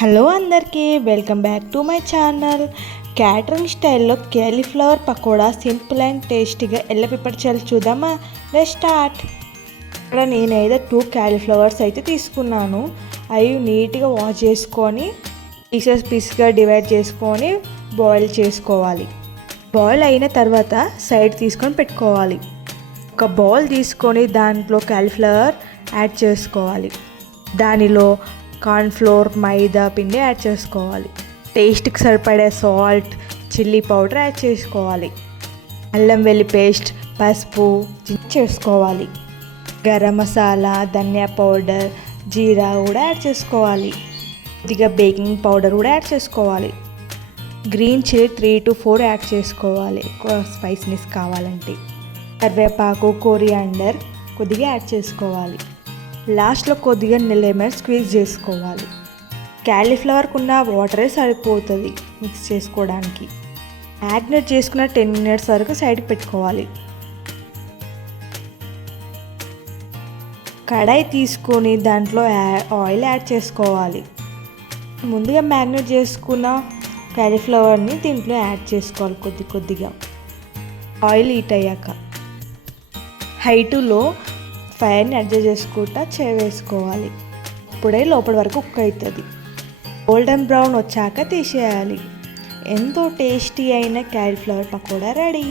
Hello అందరికీ welcome back to my channel. Catering స్టైల్లో cauliflower pakoda simple and టేస్టీగా ఎలా ప్రిపేర్ చేయాలో చూద్దామా. Let's start. ఇక్కడ నేనైతే 2 క్యాలీఫ్లవర్స్ అయితే తీసుకున్నాను. అవి నీట్గా వాష్ చేసుకొని పీసెస్గా డివైడ్ చేసుకొని బాయిల్ చేసుకోవాలి. బాయిల్ అయిన తర్వాత సైడ్ తీసుకొని పెట్టుకోవాలి. ఒక బౌల్ తీసుకొని దాంట్లో క్యాలీఫ్లవర్ యాడ్ చేసుకోవాలి. దానిలో కార్న్ఫ్లోర్, మైదా పిండి యాడ్ చేసుకోవాలి. టేస్ట్కి సరిపడే సాల్ట్, చిల్లీ పౌడర్ యాడ్ చేసుకోవాలి. అల్లం వెల్లి పేస్ట్, పసుపు చేసుకోవాలి. గరం మసాలా, ధనియా పౌడర్, జీరా కూడా యాడ్ చేసుకోవాలి. కొద్దిగా బేకింగ్ పౌడర్ కూడా యాడ్ చేసుకోవాలి. గ్రీన్ చిల్లీ 3 to 4 యాడ్ చేసుకోవాలి ఎక్కువ స్పైసీనెస్ కావాలంటే. కరివేపాకు, కొరియాండర్ కొద్దిగా యాడ్ చేసుకోవాలి. లాస్ట్లో కొద్దిగా లెమన్ స్క్వీజ్ చేసుకోవాలి. క్యాలీఫ్లవర్కి ఉన్న వాటరే సరిపోతుంది మిక్స్ చేసుకోవడానికి. మ్యాగ్నేట్ చేసుకున్న 10 minutes వరకు సైడ్కి పెట్టుకోవాలి. కడాయి తీసుకొని దాంట్లో ఆయిల్ యాడ్ చేసుకోవాలి. ముందుగా మ్యాగ్నేట్ చేసుకున్న క్యాలీఫ్లవర్ని దీంట్లో యాడ్ చేసుకోవాలి కొద్దిగా. ఆయిల్ హీట్ అయ్యాక హై టు లో ఫైర్ని అడ్జస్ట్ చేసుకుంటా వేసుకోవాలి. ఇప్పుడే లోపల వరకు కుక్ అవుతుంది. గోల్డెన్ బ్రౌన్ వచ్చాక తీసేయాలి. ఎంతో టేస్టీ అయిన క్యాలీఫ్లవర్ పకోడా రెడీ.